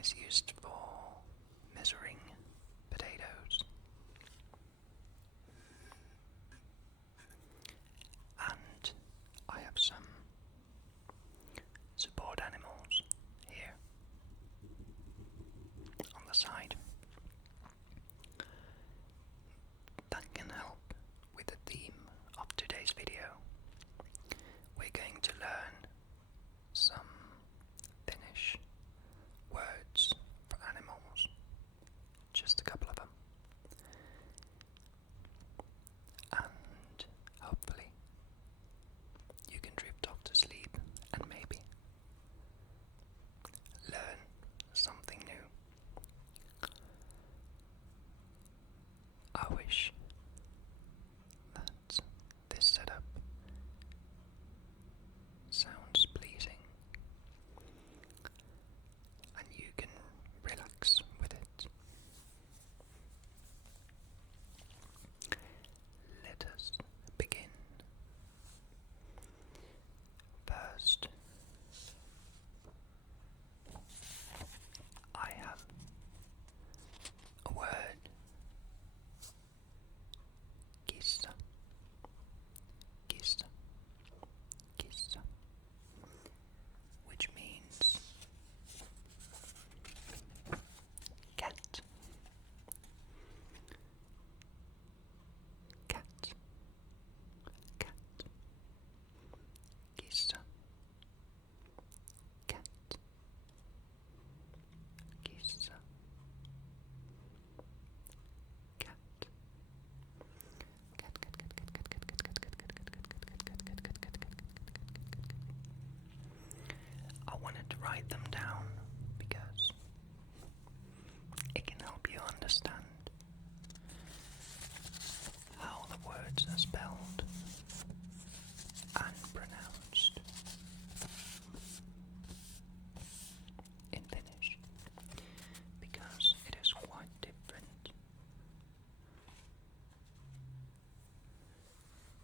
device used for measuring potatoes. And I have some support animals here on the side that can help with the theme of today's video. We're going to learn some Finnish words for animals, just a couple of them, and hopefully you can drift off to sleep and maybe learn something new. I wish that this setup sounds pleasing and you can relax with it. Let us begin. First, I have a word, kissa, kissa, kissa, which means cat, cat, cat, kissa, cat, kissa, cat. I wanted to write them down because it can help you understand how the words are spelled and pronounced in Finnish, because it is quite different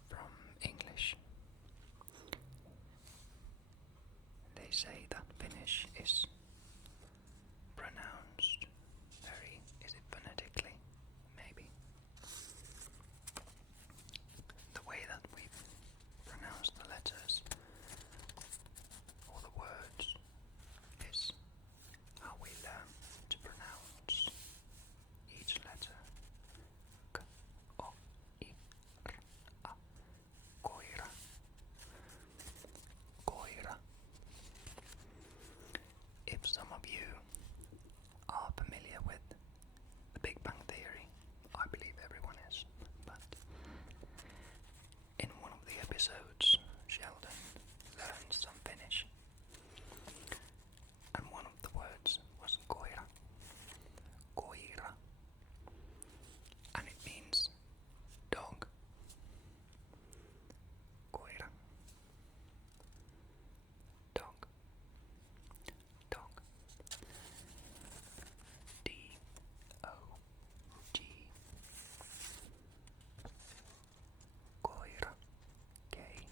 from English. They say that Finnish is pronounced very, is it phonetically? Maybe. The way that we pronounce the letters or the words is how we learn to pronounce each letter. K, O, I, R, A. Koira. Koira. If some of you are familiar with the Big Bang Theory, I believe everyone is, but in one of the episodes, Sheldon learned some Finnish, and one of the words was koira, koira, and it means dog, koira, dog, dog, D-O-G, koira, K-O-I-R-A,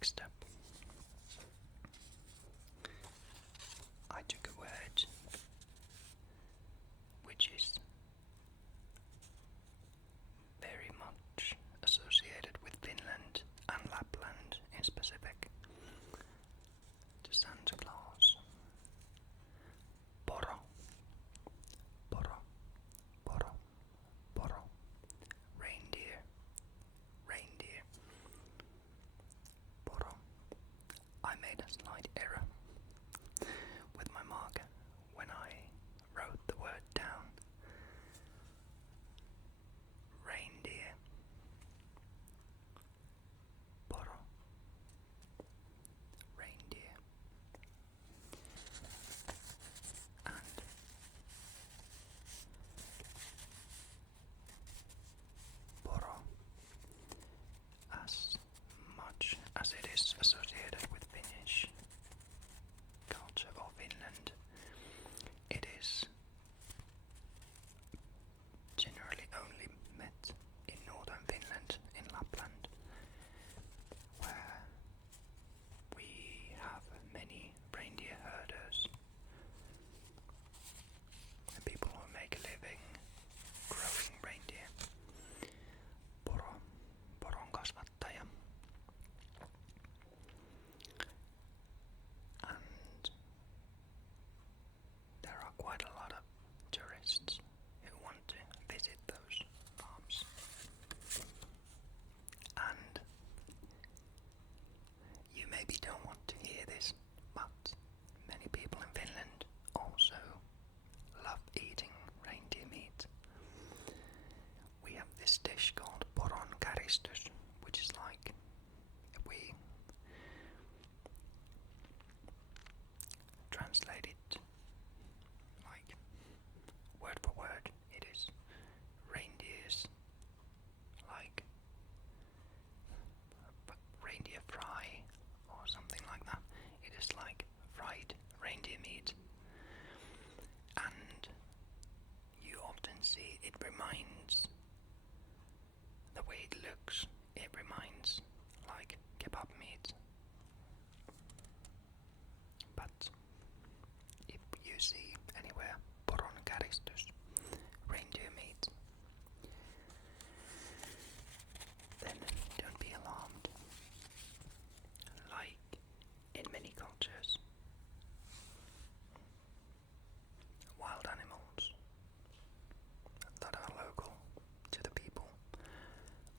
Next up, I took a word which is very much associated with Finland and Lapland in specific, to Santa Claus. Poro, poro, poro, poro. Reindeer, reindeer. Poro. I made a slight error with my marker when I wrote the word down. Reindeer. Poro. Reindeer. And poro, as much as it is associated with Finnish culture or Finland, it is generally only met in northern Finland, in Lapland, where we have many reindeer herders and people who make a living growing reindeer. Poron kasvattaja. And there are quite a lot of tourists who want to visit those farms. And you maybe don't want to hear this, but many people in Finland also love eating reindeer meat. We have this dish called poron käristys, which is like, if we translate it like word for word, it is reindeers, like reindeer fry or something like that. It is like fried reindeer meat, and you often see it reminds, the way it looks, it reminds like kebab meat. But if you see anywhere poron käristys, reindeer meat, then don't be alarmed. Like in many cultures, wild animals that are local to the people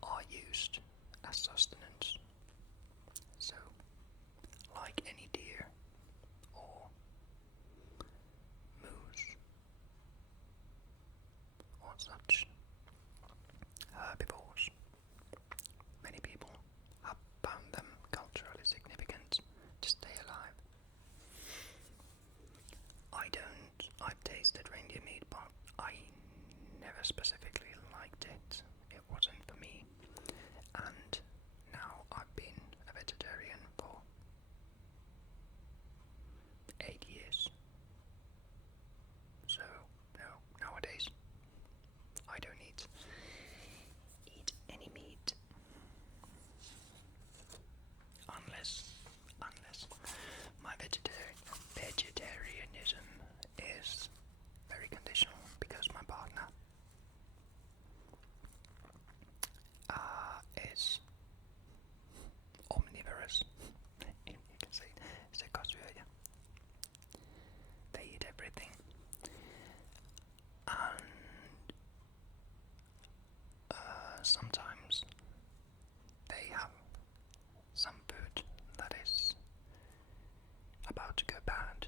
are used as sustenance. So, like any deer or moose or such herbivores, many people have found them culturally significant to stay alive. I've tasted reindeer meat, but I never specifically liked it. It wasn't for me. And now I've been a vegetarian for 8 years. So, no, nowadays I don't eat any meat unless my vegetarianism is very conditional, because my partner is omnivorous. You can say sekasyöjä. They eat everything, and sometimes they have some food that is about to go bad,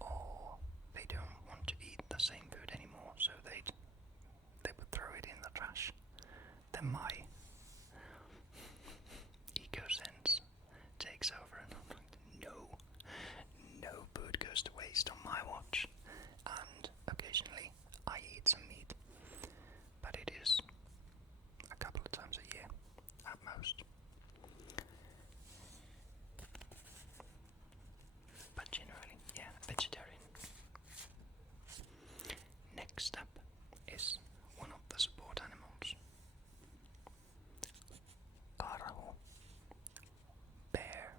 or they don't want to eat the same food anymore, so they would throw it in the trash. Then my eco sense takes over, and I'm like, no food goes to waste on my watch. And occasionally I eat some meat, but it is a couple of times a year at most. But generally, yeah, vegetarian. Next up is one of the support animals. Karhu. Bear.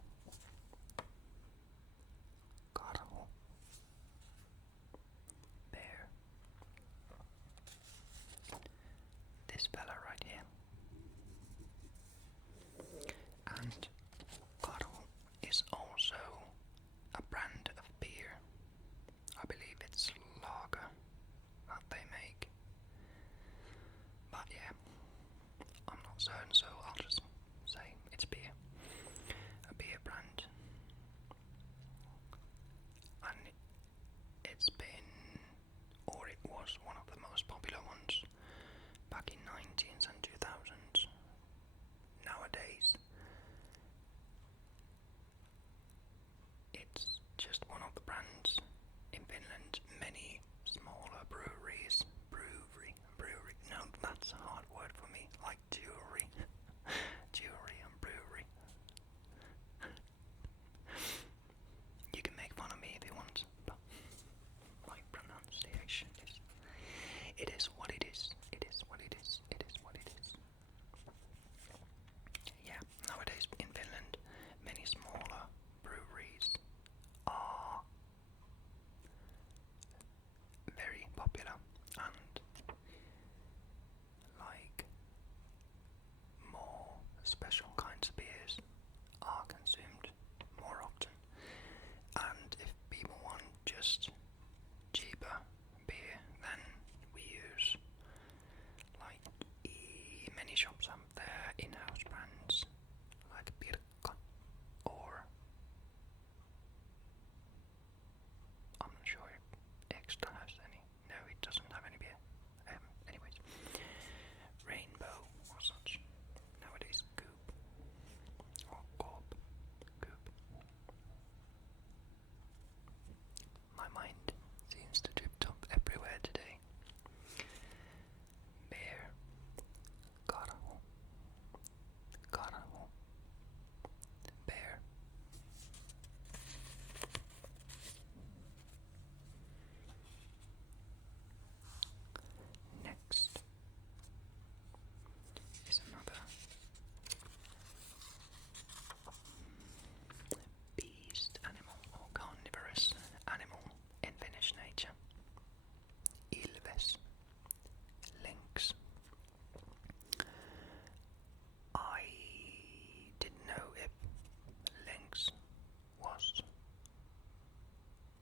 special kinds of beers are consumed more often. And if people want just cheaper beer, then we use like many shops have their in-house brands like Birka, or I'm not sure if Extra has any. No, it doesn't have any beer. Anyways, Rainbow or such. Nowadays, Coop or Coop. My mind seems to drift off everywhere today. Bear, karhu, bear. Next is another beast animal or carnivorous animal in Finnish nature. Ilves, lynx. I didn't know if lynx was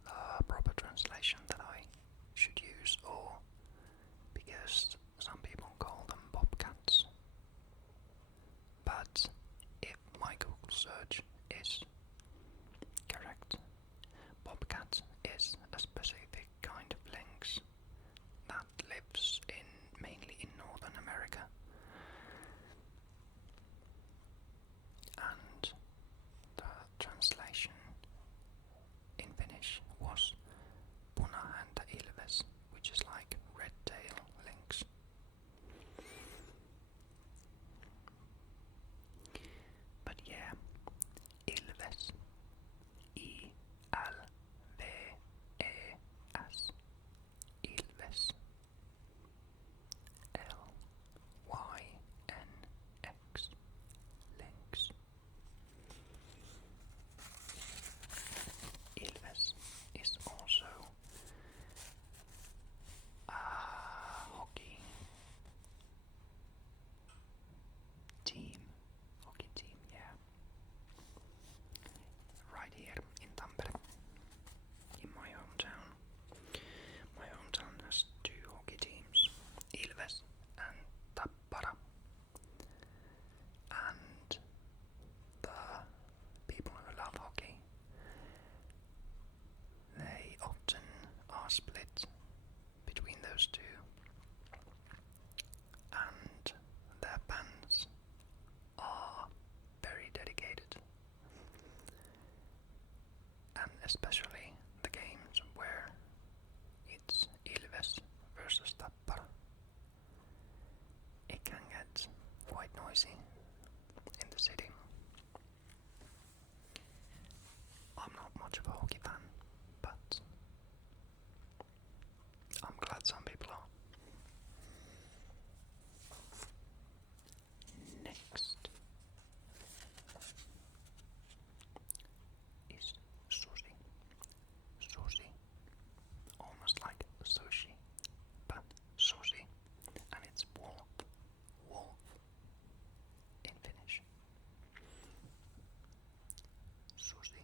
the proper translation that I should use, or because some people call them bobcats. But if my Google search is correct, bobcat is a specific kind of lynx that lives mainly in Northern America. And the translation in Finnish was punahäntä ilves, which is like red tail lynx. But yeah, ilves, I-L-V-E-S, ilves, L-Y-N-X, lynx. Ilves is also a hockey team, yeah. Right here in Tampere, in my hometown. My hometown has two hockey teams, Ilves and Tappara. And the people who love hockey, they often are split between those two, and their fans are very dedicated, and especially the games where it's Ilves versus Tappara, it can get quite noisy in the city. I'm not much of a hockey fan, but I'm glad some people are. Next is sushi. Sushi, almost like sushi, but sushi, and it's wolf in Finnish. Sushi.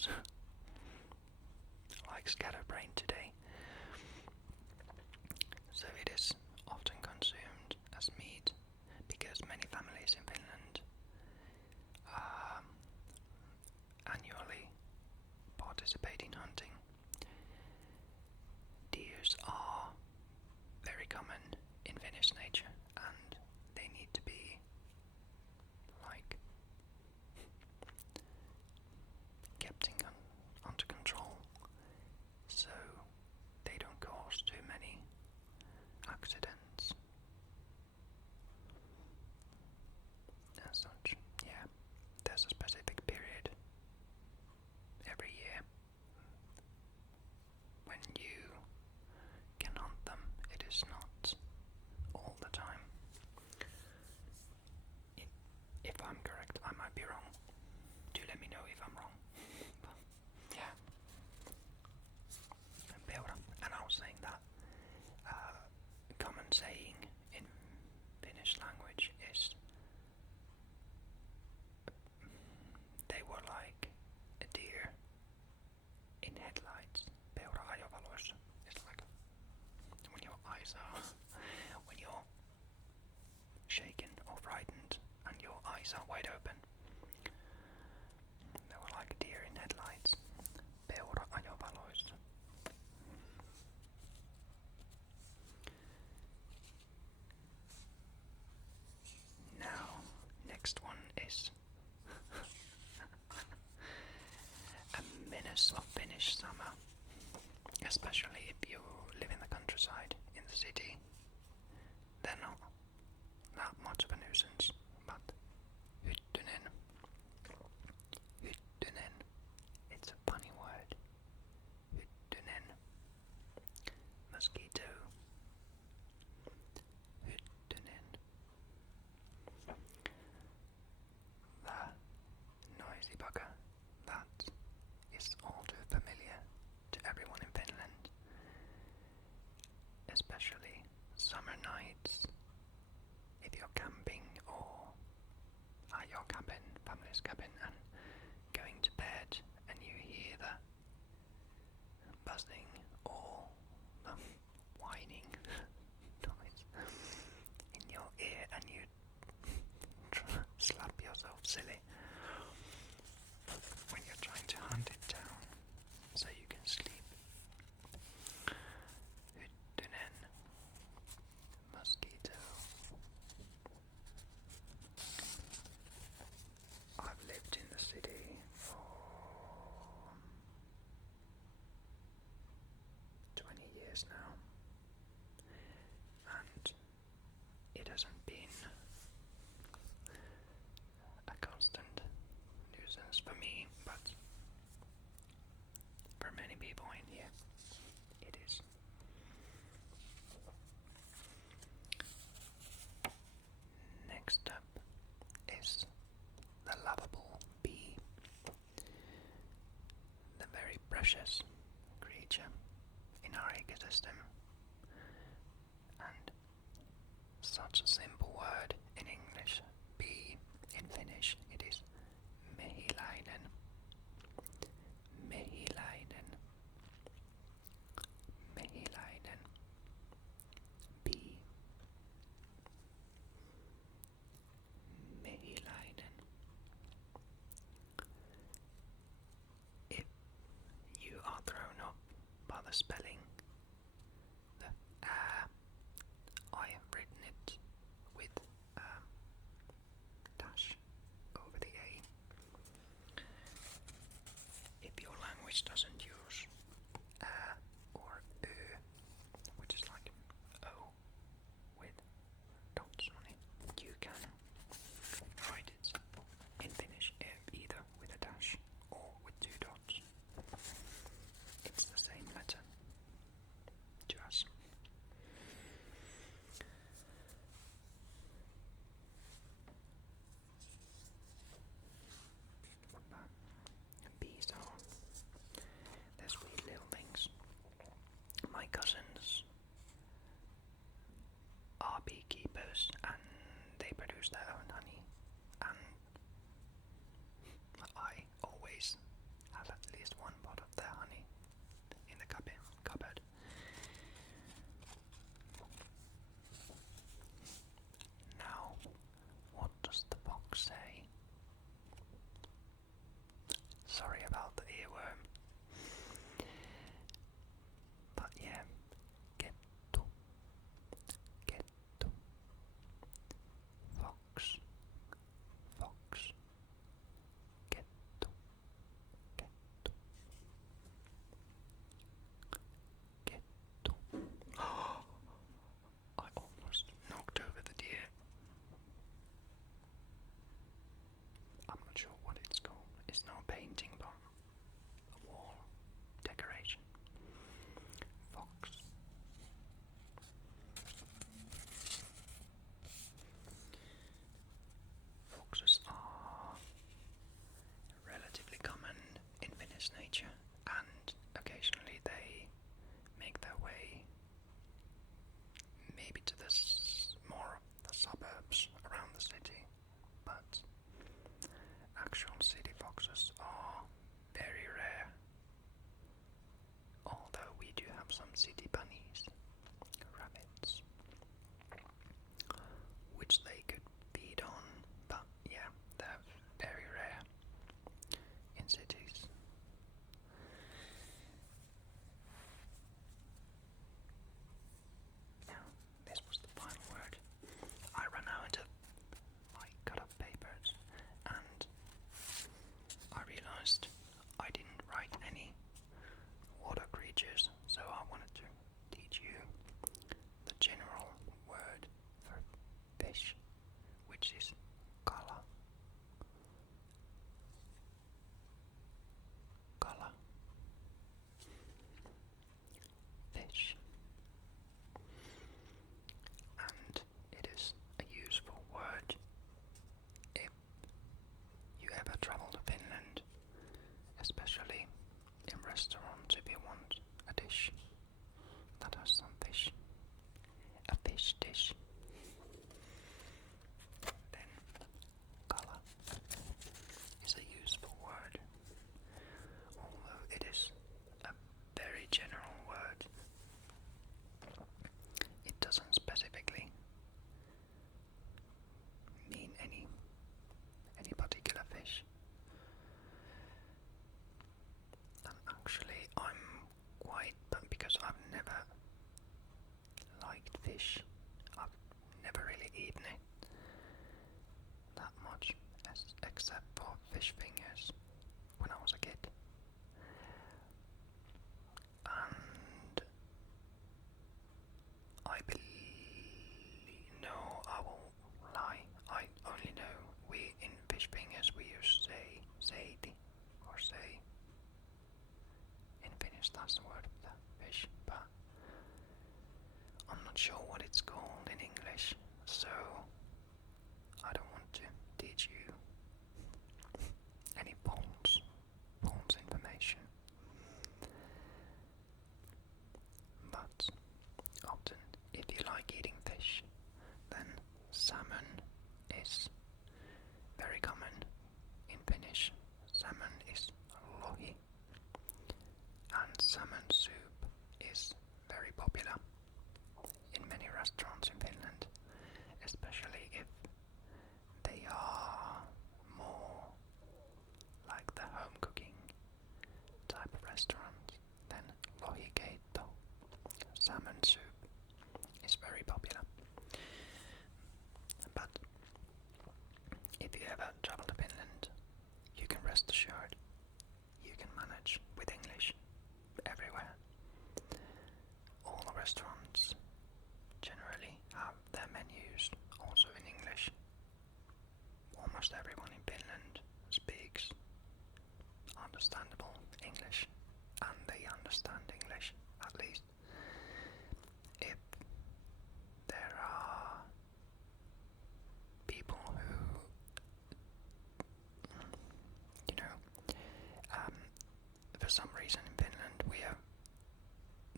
sometimes. Like scatterbrain today. So it is often consumed as meat because many families in Finland annually participate in hunting. Deers are very common in Finnish nature, and they need to be like kept under control so they don't cause too many accidents and such. Yeah, there's a specific period every year when you can hunt them. It is not all the time. If I'm correct, I might be wrong. Do let me know if I'm wrong. Yeah. Peura. And I was saying that common saying in Finnish language is they were like a deer in headlights. Peura ajovaloissa. It's like when your eyes are when you're shaken or frightened and your eyes are wide open. They were like a deer in headlights. Peura ajovaloissa. Now, next one is a menace of Finnish summer, especially if you live in the countryside. In the city, they're not much of a nuisance, but hyttynen, it's a funny word. Hyttynen, mosquito, hyttynen. The noisy bugger that is all too familiar to everyone in Finland, especially summer nights. If you're camping or at your cabin, family's cabin, and going to bed, and you hear the buzzing or the whining noise in your ear, and you slap yourself silly when you're trying to hunt it down so you can sleep. Hyttynen, mosquito. I've lived in the city for 20 years now, and it hasn't been a constant nuisance for me, but for many people in here, it is. Next up is the lovable bee, the very precious creature in our ecosystem, and such a simple word in English. Bee in Finnish, it is mehiläinen. Mehiläinen. Mehiläinen. Bee. Mehiläinen. If you are thrown up by the spelling, the I have written it with dash over the A. If your language doesn't use or which is like O with dots on it, you can write it in Finnish either with a dash or with two dots. It's the same letter to us. Bees are city bunnies, rabbits, which they could feed on, but yeah, they're very rare in cities. Now, this was the final word. I ran out of my cut-off papers, and I realized I didn't write any water creatures, so I wanted to teach you the general word for fish, which is kala. Kala. Fish. And it is a useful word if you ever travel to Finland, especially in restaurants if you want a dish that has some fish. A fish dish. Then kala is a useful word, although it is a very general word. It doesn't specifically mean any particular fish. And actually because I've never liked fish, I've never really eaten it that much, except for fish fingers when I was a kid. And I will lie. I only know in fish fingers we use seiti or say. In Finnish that's the word for the fish, but I'm not sure what it's called in English, so I don't want to teach you any false information. But often, if you like eating fish, then salmon is very common in Finnish. Salmon is lohi, and salmon soup is very popular in many restaurants in Finland, especially if they are more like the home cooking type of restaurant. Then lohikeitto, salmon soup, is very popular. But if you ever travel to Finland, you can rest assured you can manage with English everywhere. All the restaurants generally have their menus also in English. Almost everyone in Finland speaks understandable English, and they understand English, at least. If there are people who, for some reason in Finland we have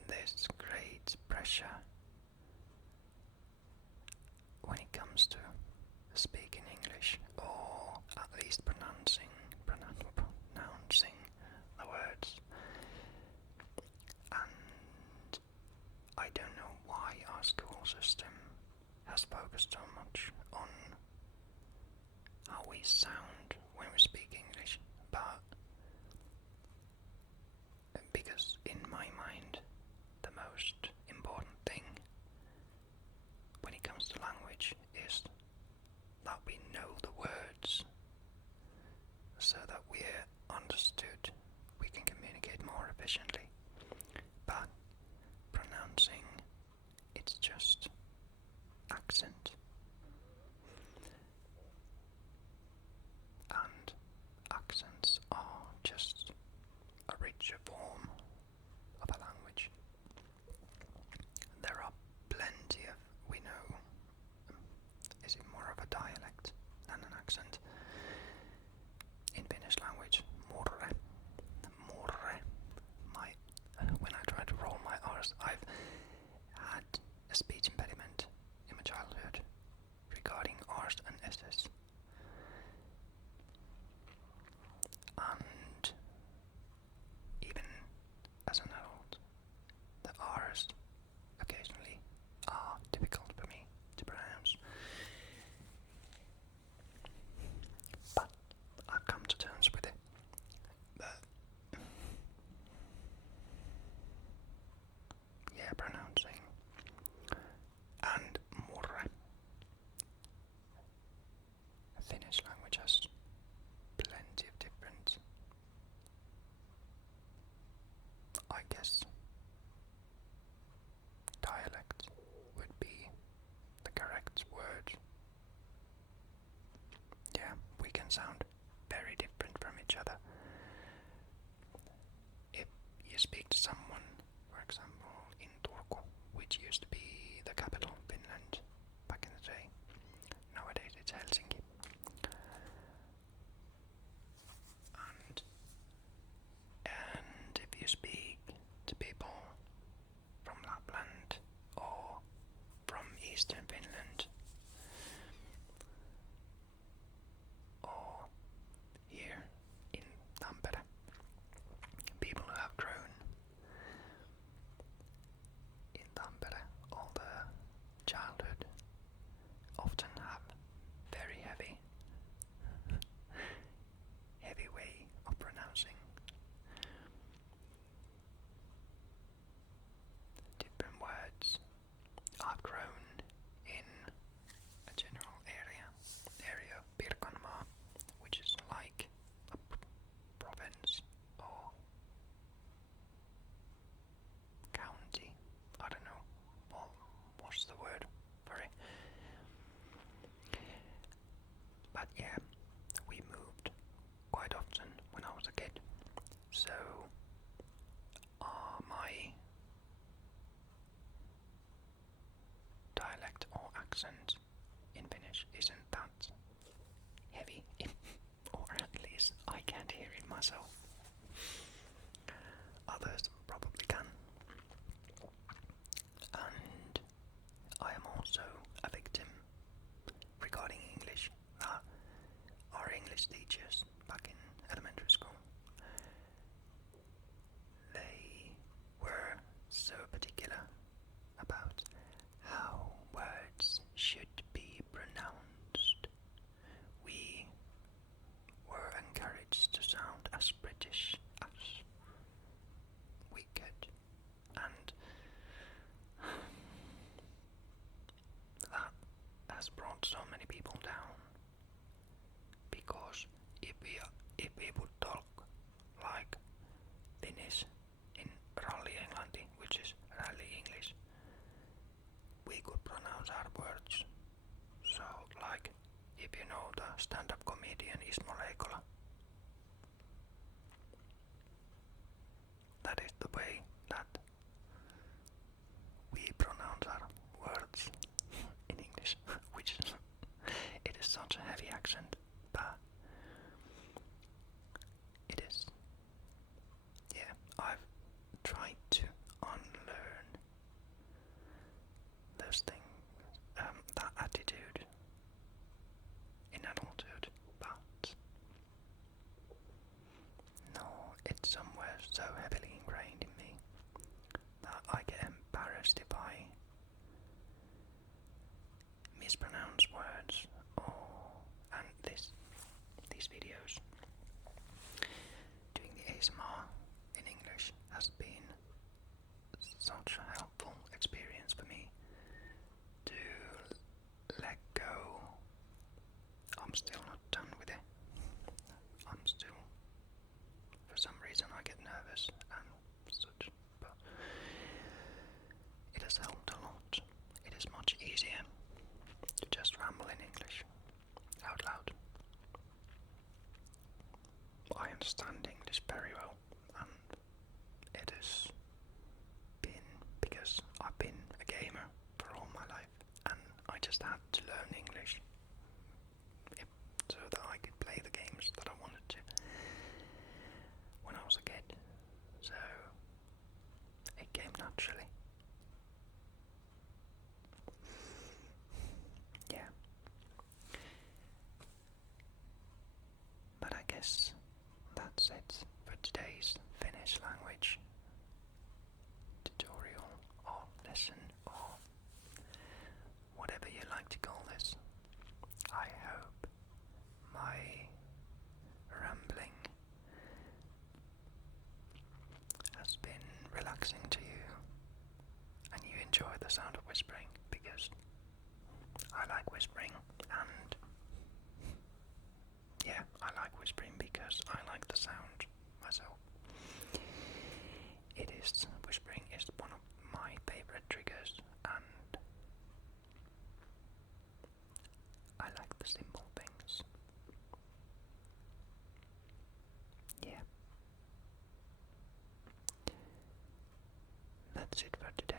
this great pressure when it comes to speaking English, or at least pronouncing the words. And I don't know why our school system has focused so much on how we sound when we speak English, but because in my mind the most important thing when it comes to language is that we know the words so that we're understood, we can communicate more efficiently. But pronouncing, it's just accent. And accents are just a richer form of a language. There are plenty of, we know, is it more of a dialect than an accent? In Finnish language, murre. When I try to roll my R's, I've had a speech impediment in my childhood regarding R's and S's. And even as an adult, I guess dialect would be the correct word. Yeah, we can sound very different from each other. If you speak to someone, for example, in Turku, which used to be the capital of Finland back in the day, nowadays it's Helsinki. And if you speak to people from Lapland or from eastern Finland or here in Tampere, people who have grown in Tampere all their childhood often have very heavy way of pronouncing different words. I've grown in a general area Pirkanmaa, which is like a province or county. I don't know what's the word for it. But yeah, we moved quite often when I was a kid, so my dialect or accent in Finnish isn't that heavy, or at least I can't hear it myself. Others probably can. And I am also a victim regarding English. Our English teachers back in elementary school, they were so particular about how words should be pronounced. We were encouraged to sound as British as we could, and that has brought so many people down, because if we would talk like Finnish in Rally Englanti, which is Rally English, we could pronounce our words. So, like, if you know the stand-up comedian Ismo Leikola, that is the way that we pronounce our words in English, which is, it is such a heavy accent, but it is. Yeah, I've tried to unlearn those things, that attitude in adulthood, but no, it's somewhere so heavily ingrained in me that I get embarrassed if I mispronounce words. And these videos, doing the ASMR in English, has been such a helpful experience for me to let go. I'm still not done with it. For some reason I get nervous and such, but it has helped a lot. It is much easier to just ramble in English out loud. I understand English very well, and it has been because I've been a gamer for all my life, and I just had to learn English so that I could play the games that I wanted to when I was a kid. So it came naturally. Yeah. But I guess that's it for today's Finnish language tutorial or lesson, or whatever you like to call this. I hope my rambling has been relaxing to you and you enjoy the sound of whispering, because I like whispering, and yeah, I like whispering because I like the sound myself. It is whispering is one of my favorite triggers, and I like the simple things. Yeah. That's it for today.